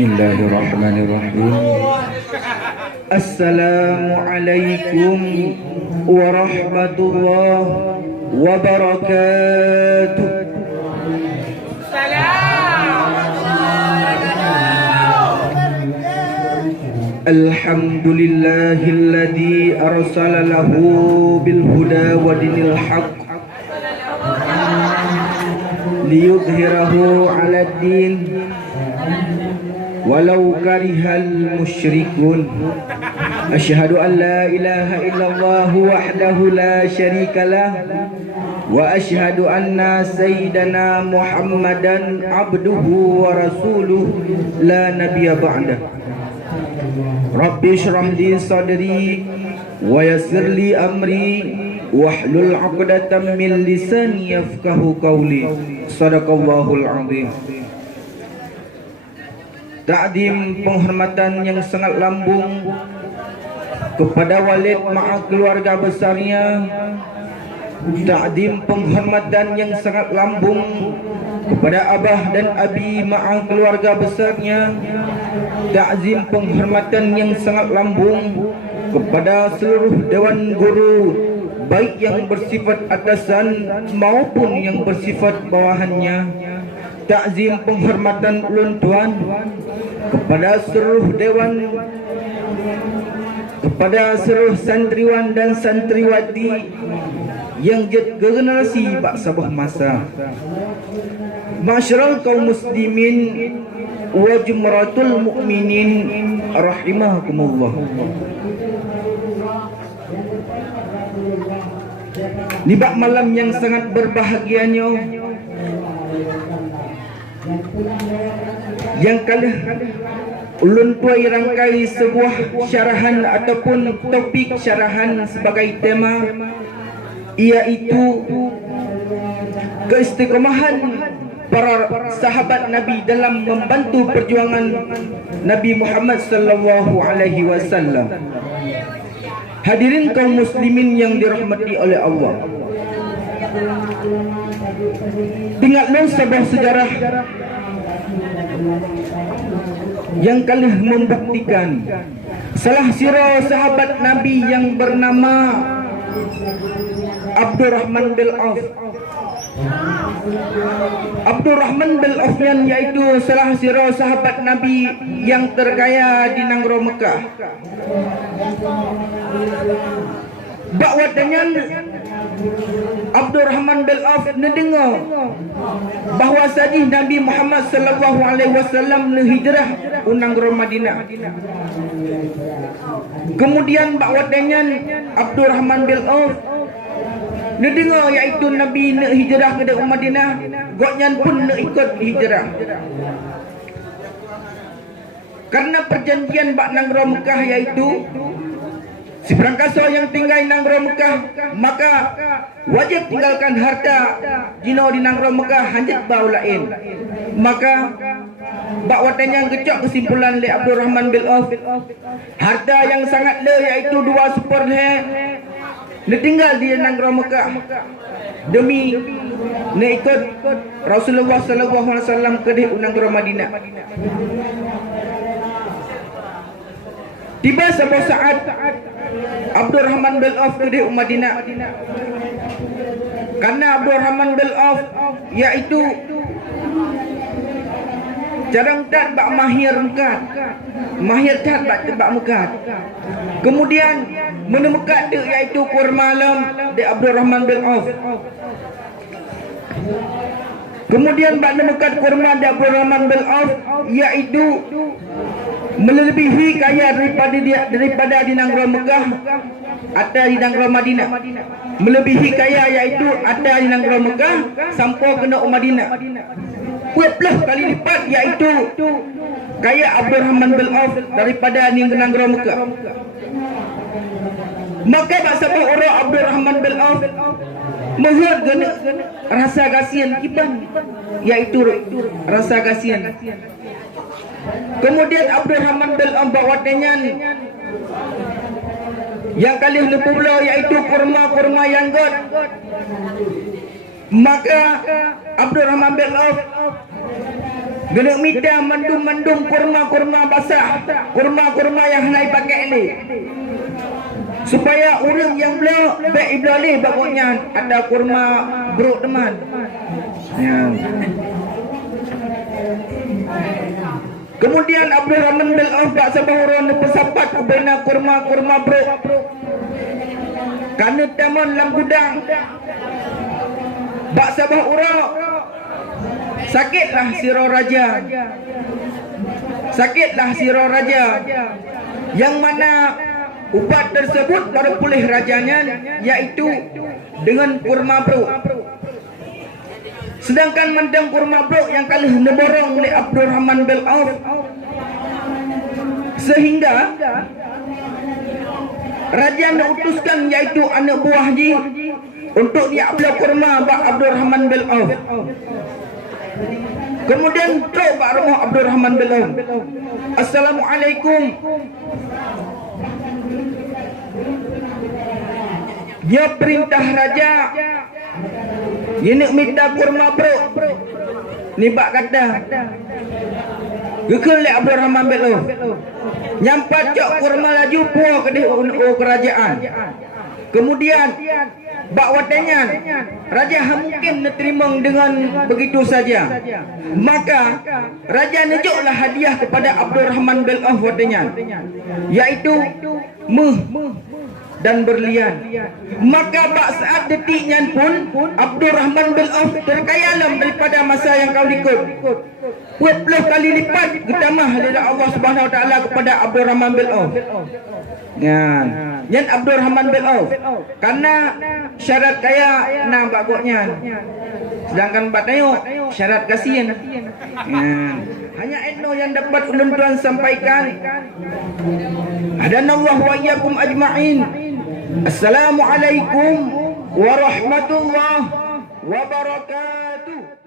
Bismillahirrahmanirrahim. Assalamualaikum warahmatullahi wabarakatuh. Alhamdulillahilladzi arsala lahu bil huda wa dinil haqq liyudhhirahu 'alad din walau karihal musyrikun. Asyhadu an la ilaha illallah wahdahu la syarikalah wa asyhadu anna sayyidana Muhammadan abduhu wa rasuluh la nabiyya ba'dah. Rabbi shrah li sadri wa yassir li amri wahlul 'uqdatam min lisani yafqahu qawli. Shadaqallahul 'azim. Ta'zim penghormatan yang sangat lambung kepada Walid ma'a keluarga besarnya. Ta'zim penghormatan yang sangat lambung kepada Abah dan Abi ma'a keluarga besarnya. Ta'zim penghormatan yang sangat lambung kepada seluruh dewan guru, baik yang bersifat atasan maupun yang bersifat bawahannya. Ta'zim penghormatan ulun tuan kepada seluruh dewan, kepada seluruh santriwan dan santriwati yang generasi bak sabah masa. Masyarul kaum muslimin wa jumratul mu'minin rahimakumullah. Di bak malam yang sangat berbahagianya, yang kalah ulun tuai rangkai sebuah syarahan ataupun topik syarahan sebagai tema, iaitu keistiqomahan para sahabat Nabi dalam membantu perjuangan Nabi Muhammad sallallahu alaihi wasallam. Hadirin kaum muslimin yang dirahmati oleh Allah, ingatlah sebuah sejarah yang kalah membuktikan salah sira sahabat Nabi yang bernama Abdurrahman bin Auf. Abdurrahman bin Auf yaitu salah sira sahabat Nabi yang terkaya di Nanggro Mekah. Bakwat dengan Abdurrahman bin Auf mendengar bahawa sajih Nabi Muhammad sallallahu alaihi wasallam hijrah ke Nanggro Madinah. Kemudian bakwat dengan Abdurrahman bin Auf mendengar iaitu Nabi nak hijrah ke Madinah, goknyan pun nak ikut hijrah. Karena perjanjian bak Nanggro Mekah iaitu si perangkasa yang tinggal di Nanggro Mekah maka wajib tinggalkan harta jino di Nanggro Mekah hanjat bau lain. Maka bak watan yang kecok kesimpulan oleh Abdurrahman bin Auf, harta yang sangat le iaitu 2/4 dia tinggal di Nanggro Mekah demi nak ikut Rasulullah sallallahu alaihi wasallam ke di Nanggro Madinah. Tiba sebuah saat Abdurrahman bin Auf ke di Madinah. Karena Abdurrahman bin Auf iaitu jarang tak bak mahir mekat, mahir tak bak mekat. Kemudian menemukan dia iaitu kurma alam di Abdurrahman bin Auf. Kemudian bak menemukan kurma di Abdurrahman bin Auf iaitu melebihi kaya daripada di Nanggro Mekah atau di Nanggro Madinah. Melebihi kaya iaitu ada di Nanggro Mekah sampai kena Madinah. 20 kali lipat iaitu kaya Abdurrahman bin Auf daripada di Nanggro Mekah. Maka sebab orang Abdurrahman bin Auf mohon rasa kasihan kiban, iaitu rasa kasihan. Kemudian Abdurrahman bin Auf bawa dengan yang kali pula iaitu kurma-kurma yang god. Maka Abdurrahman bin Auf Genek mita mandum-mandum kurma-kurma basah, kurma-kurma yang naik pakai ni. Supaya orang yang belum baik boleh bagusnya ada kurma bro teman. Ya. Kemudian Abdul Rahman bin Auf Pak Sabahuron bersapat kebenar kurma-kurma bro. Karena taman dalam gudang Pak Sabahuron sakitlah siro raja. Sakitlah siro raja. Yang mana ubat tersebut baru pulih rajanya, yaitu dengan kurma bro. Sedangkan mendang kurma bro yang kalah diborong oleh Abdul Rahman bin Auf, sehingga raja mengutuskan yaitu anak buahnya untuk dia ambil kurma Pak Abdul Rahman bin Auf. Kemudian terus Pak rumah Abdul Rahman bin Auf, Assalamualaikum. Dia perintah raja, dia nak minta kurma bro. Ni bak kata gekul le Abdul Rahman bin Auf, nyampat cok kurma laju puas ke di kerajaan. Kemudian bak watanya raja mungkin terima dengan begitu saja. Maka raja nejuklah hadiah kepada Abdul Rahman bin Auf watanya, yaitu dan berlian. Maka bak saat detiknya pun Abdul Rahman bin Auf terkayalam daripada masa yang kau ikut 20 kali lipat getamah dari Allah Subhanahu Wa Taala kepada Abdul Rahman bin Auf. Ya, yang Abdul Rahman bin Auf karena syarat kaya nah bagusnya. Sedangkan bak tengok syarat kasihan. Ya. Hanya itu yang dapat ulun tuan sampaikan. Adanallahu wa iyyakum ajma'in. Assalamualaikum warahmatullahi wabarakatuh.